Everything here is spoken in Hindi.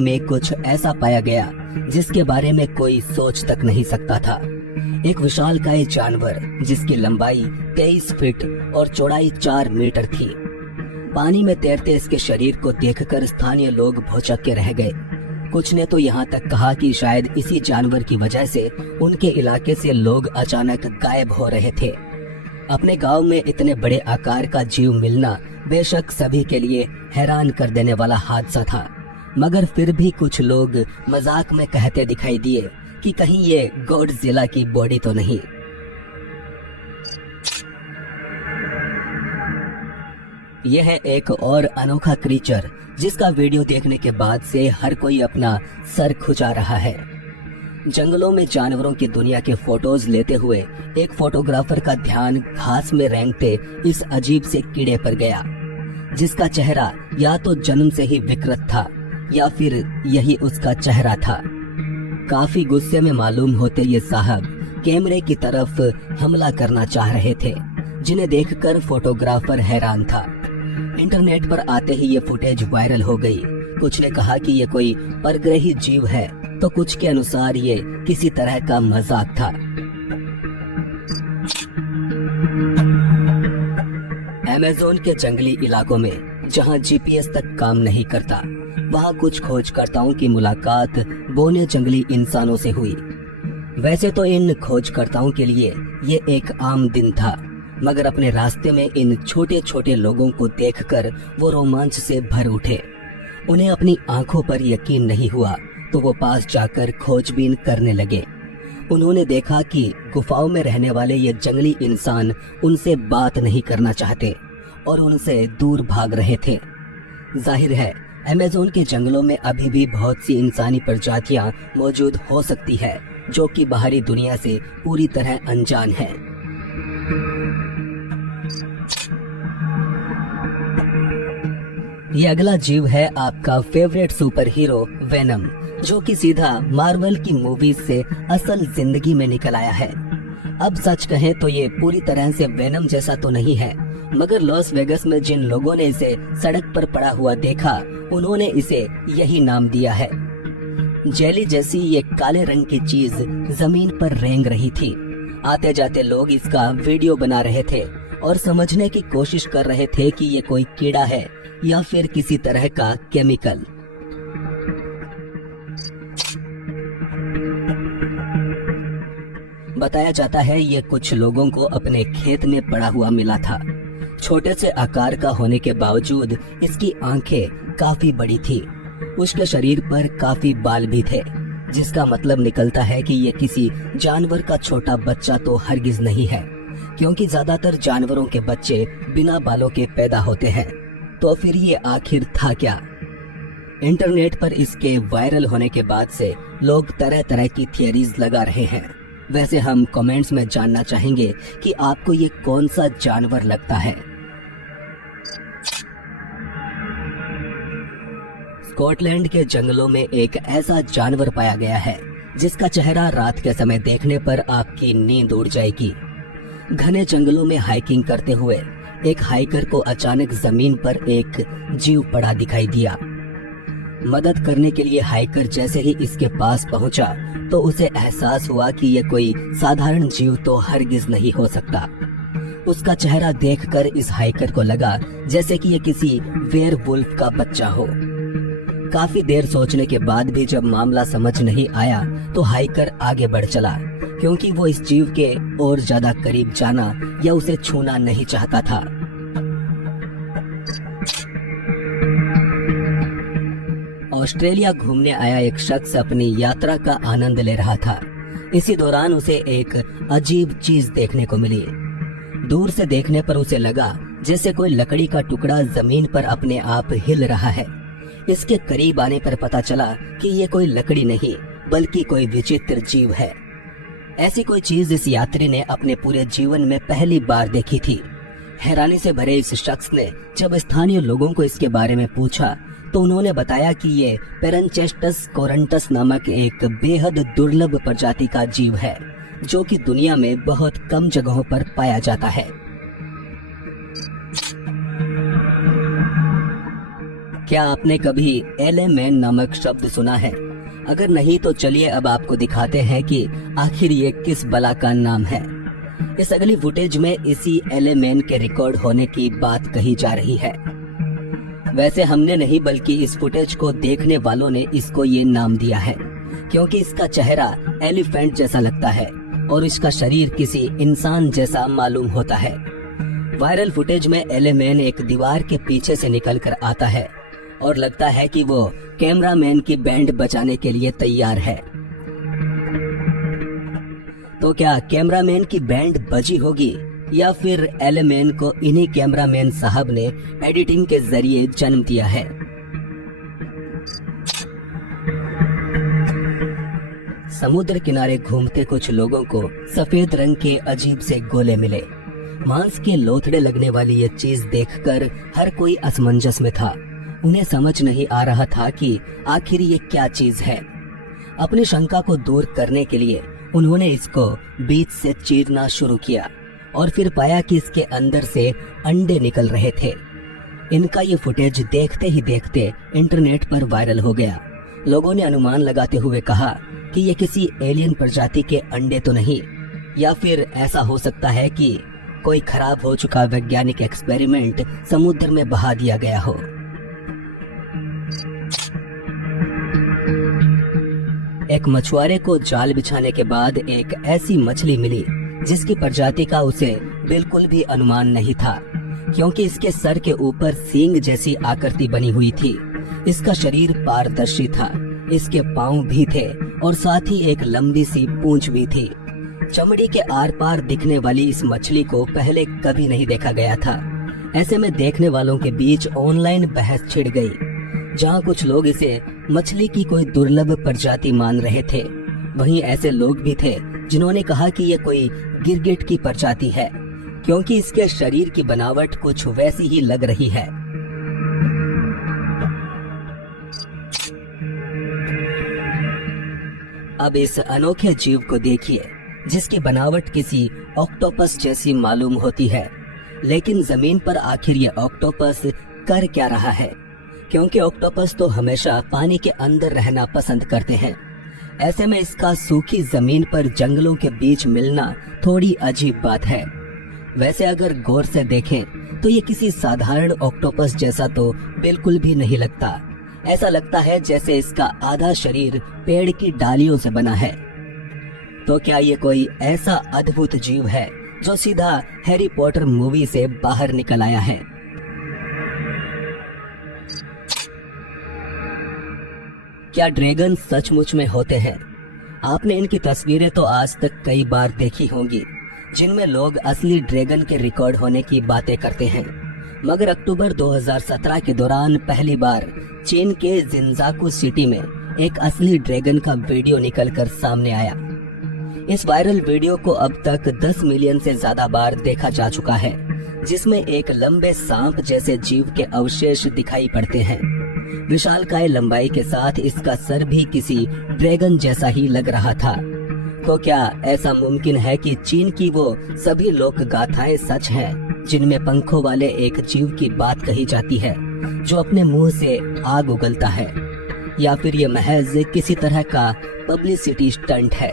में कुछ ऐसा पाया गया जिसके बारे में कोई सोच तक नहीं सकता था। एक विशालकाय जानवर जिसकी लंबाई 23 फीट और चौड़ाई 4 मीटर थी। पानी में तैरते इसके शरीर को देखकर स्थानीय लोग भौचक्के के रह गए। कुछ ने तो यहाँ तक कहा कि शायद इसी जानवर की वजह से उनके इलाके से लोग अचानक गायब हो रहे थे। अपने गांव में इतने बड़े आकार का जीव मिलना बेशक सभी के लिए हैरान कर देने वाला हादसा था, मगर फिर भी कुछ लोग मजाक में कहते दिखाई दिए कि कहीं ये गॉडजिला की बॉडी तो नहीं। यह है एक और अनोखा क्रीचर जिसका वीडियो देखने के बाद से हर कोई अपना सर खुजा रहा है। जंगलों में जानवरों की दुनिया के फोटोज लेते हुए एक फोटोग्राफर का ध्यान घास में रेंगते इस अजीब से कीड़े पर गया, जिसका चेहरा या तो जन्म से ही विकृत था या फिर यही उसका चेहरा था। काफी गुस्से में मालूम होते ये साहब कैमरे की तरफ हमला करना चाह रहे थे, जिन्हें देखकर फोटोग्राफर हैरान था। इंटरनेट पर आते ही ये फुटेज वायरल हो गई। कुछ ने कहा कि ये कोई परग्रही जीव है, तो कुछ के अनुसार ये किसी तरह का मजाक था। अमेज़न के जंगली इलाकों में जहां जीपीएस तक काम नहीं करता, वहां कुछ खोजकर्ताओं की मुलाकात बौने जंगली इंसानों से हुई। वैसे तो इन खोजकर्ताओं के लिए ये एक आम दिन था, मगर अपने रास्ते में इन छोटे छोटे लोगों को देखकर वो रोमांच से भर उठे। उन्हें अपनी आंखों पर यकीन नहीं हुआ, तो वो पास जाकर खोजबीन करने लगे। उन्होंने देखा कि गुफाओं में रहने वाले ये जंगली इंसान उनसे बात नहीं करना चाहते और उनसे दूर भाग रहे थे। जाहिर है अमेज़न के जंगलों में अभी भी बहुत सी इंसानी प्रजातियां मौजूद हो सकती है जो कि बाहरी दुनिया से पूरी तरह अनजान है। ये अगला जीव है आपका फेवरेट सुपर हीरो वेनम, जो कि सीधा मार्वल की मूवीज से असल जिंदगी में निकल आया है। अब सच कहें तो ये पूरी तरह से वेनम जैसा तो नहीं है, मगर लॉस वेगस में जिन लोगों ने इसे सड़क पर पड़ा हुआ देखा, उन्होंने इसे यही नाम दिया है। जेली जैसी ये काले रंग की चीज जमीन पर रेंग रही थी। आते जाते लोग इसका वीडियो बना रहे थे और समझने की कोशिश कर रहे थे कि ये कोई कीड़ा है या फिर किसी तरह का केमिकल। बताया जाता है ये कुछ लोगों को अपने खेत में पड़ा हुआ मिला था। छोटे से आकार का होने के बावजूद इसकी आंखें काफी बड़ी थी। उसके शरीर पर काफी बाल भी थे, जिसका मतलब निकलता है कि ये किसी जानवर का छोटा बच्चा तो हरगिज नहीं है, क्योंकि ज्यादातर जानवरों के बच्चे बिना बालों के पैदा होते हैं। तो फिर ये आखिर था क्या? इंटरनेट पर इसके वायरल होने के बाद से लोग तरह तरह की थियरीज लगा रहे हैं। वैसे हम कमेंट्स में जानना चाहेंगे कि आपको ये कौन सा जानवर लगता है। स्कॉटलैंड के जंगलों में एक ऐसा जानवर पाया गया है जिसका चेहरा रात के समय देखने पर आपकी नींद उड़ जाएगी। घने जंगलों में हाइकिंग करते हुए एक हाइकर को अचानक जमीन पर एक जीव पड़ा दिखाई दिया। मदद करने के लिए हाइकर जैसे ही इसके पास पहुंचा तो उसे एहसास हुआ कि यह कोई साधारण जीव तो हरगिज नहीं हो सकता। उसका चेहरा देखकर इस हाइकर को लगा जैसे कि यह किसी वेयरवुल्फ का बच्चा हो। काफी देर सोचने के बाद भी जब मामला समझ नहीं आया तो हाइकर आगे बढ़ चला, क्योंकि वो इस जीव के और ज्यादा करीब जाना या उसे छूना नहीं चाहता था। ऑस्ट्रेलिया घूमने आया एक शख्स अपनी यात्रा का आनंद ले रहा था। इसी दौरान उसे एक अजीब चीज देखने को मिली। दूर से देखने पर उसे लगा जैसे कोई लकड़ी का टुकड़ा जमीन पर अपने आप हिल रहा है। इसके करीब आने पर पता चला कि ये कोई लकड़ी नहीं बल्कि कोई विचित्र जीव है। ऐसी कोई चीज इस यात्री ने अपने पूरे जीवन में पहली बार देखी थी। हैरानी से भरे इस शख्स ने जब स्थानीय लोगों को इसके बारे में पूछा तो उन्होंने बताया कि ये पेरनचेस्टस कोरंटस नामक एक बेहद दुर्लभ प्रजाति का जीव है, जो कि दुनिया में बहुत कम जगहों पर पाया जाता है। क्या आपने कभी एलेमैन नामक शब्द सुना है? अगर नहीं तो चलिए अब आपको दिखाते हैं कि आखिर ये किस बला का नाम है। इस अगली फुटेज में इसी एलेमैन के रिकॉर्ड होने की बात कही जा रही है। वैसे हमने नहीं बल्कि इस फुटेज को देखने वालों ने इसको ये नाम दिया है क्योंकि इसका चेहरा एलिफेंट जैसा लगता है और इसका शरीर किसी इंसान जैसा मालूम होता है। वायरल फुटेज में एलेमैन एक दीवार के पीछे से निकलकर आता है और लगता है कि वो कैमरामैन की बैंड बजाने के लिए तैयार है। तो क्या कैमरामैन की बैंड बजी होगी या फिर एलेमैन को इन्हीं कैमरामैन साहब ने एडिटिंग के जरिए जन्म दिया है? समुद्र किनारे घूमते कुछ लोगों को सफेद रंग के अजीब से गोले मिले। मांस के लोथड़े लगने वाली ये चीज देखकर हर कोई असमंजस में था। उन्हें समझ नहीं आ रहा था कि आखिर ये क्या चीज है। अपनी शंका को दूर करने के लिए उन्होंने इसको बीच से चीरना शुरू किया और फिर पाया कि इसके अंदर से अंडे निकल रहे थे। इनका ये फुटेज देखते ही देखते इंटरनेट पर वायरल हो गया। लोगों ने अनुमान लगाते हुए कहा कि ये किसी एलियन प्रजाति के अंडे तो नहीं, या फिर ऐसा हो सकता है कि कोई खराब हो चुका वैज्ञानिक एक्सपेरिमेंट समुद्र में बहा दिया गया हो। एक मछुआरे को जाल बिछाने के बाद एक ऐसी मछली मिली जिसकी प्रजाति का उसे बिल्कुल भी अनुमान नहीं था, क्योंकि इसके सर के ऊपर सींग जैसी आकृति बनी हुई थी। इसका शरीर पारदर्शी था, इसके पांव भी थे और साथ ही एक लंबी सी पूंछ भी थी। चमड़ी के आर पार दिखने वाली इस मछली को पहले कभी नहीं देखा गया था। ऐसे में देखने वालों के बीच ऑनलाइन बहस छिड़ गई, जहां कुछ लोग इसे मछली की कोई दुर्लभ प्रजाति मान रहे थे। वहीं ऐसे लोग भी थे जिन्होंने कहा कि ये कोई गिरगिट की प्रजाति है, क्योंकि इसके शरीर की बनावट कुछ वैसी ही लग रही है। अब इस अनोखे जीव को देखिए जिसकी बनावट किसी ऑक्टोपस जैसी मालूम होती है, लेकिन जमीन पर आखिर ये ऑक्टोपस कर क्या रहा है? क्योंकि ऑक्टोपस तो हमेशा पानी के अंदर रहना पसंद करते हैं। ऐसे में इसका सूखी जमीन पर जंगलों के बीच मिलना थोड़ी अजीब बात है। वैसे अगर गौर से देखें तो ये किसी साधारण ऑक्टोपस जैसा तो बिल्कुल भी नहीं लगता। ऐसा लगता है जैसे इसका आधा शरीर पेड़ की डालियों से बना है। तो क्या ये कोई ऐसा अद्भुत जीव है जो सीधा हैरी पॉटर मूवी से बाहर निकल आया है? क्या ड्रैगन सचमुच में होते हैं? आपने इनकी तस्वीरें तो आज तक कई बार देखी होंगी, जिनमें लोग असली ड्रैगन के रिकॉर्ड होने की बातें करते हैं। मगर अक्टूबर 2017 के दौरान पहली बार चीन के जिनजाकू सिटी में एक असली ड्रैगन का वीडियो निकलकर सामने आया। इस वायरल वीडियो को अब तक 10 मिलियन से ज्यादा बार देखा जा चुका है, जिसमें एक लंबे सांप जैसे जीव के अवशेष दिखाई पड़ते हैं। विशालकाय लंबाई के साथ इसका सर भी किसी ड्रैगन जैसा ही लग रहा था। तो क्या ऐसा मुमकिन है कि चीन की वो सभी लोक गाथाएं सच हैं, जिनमें पंखों वाले एक जीव की बात कही जाती है जो अपने मुंह से आग उगलता है? या फिर ये महज किसी तरह का पब्लिसिटी स्टंट है?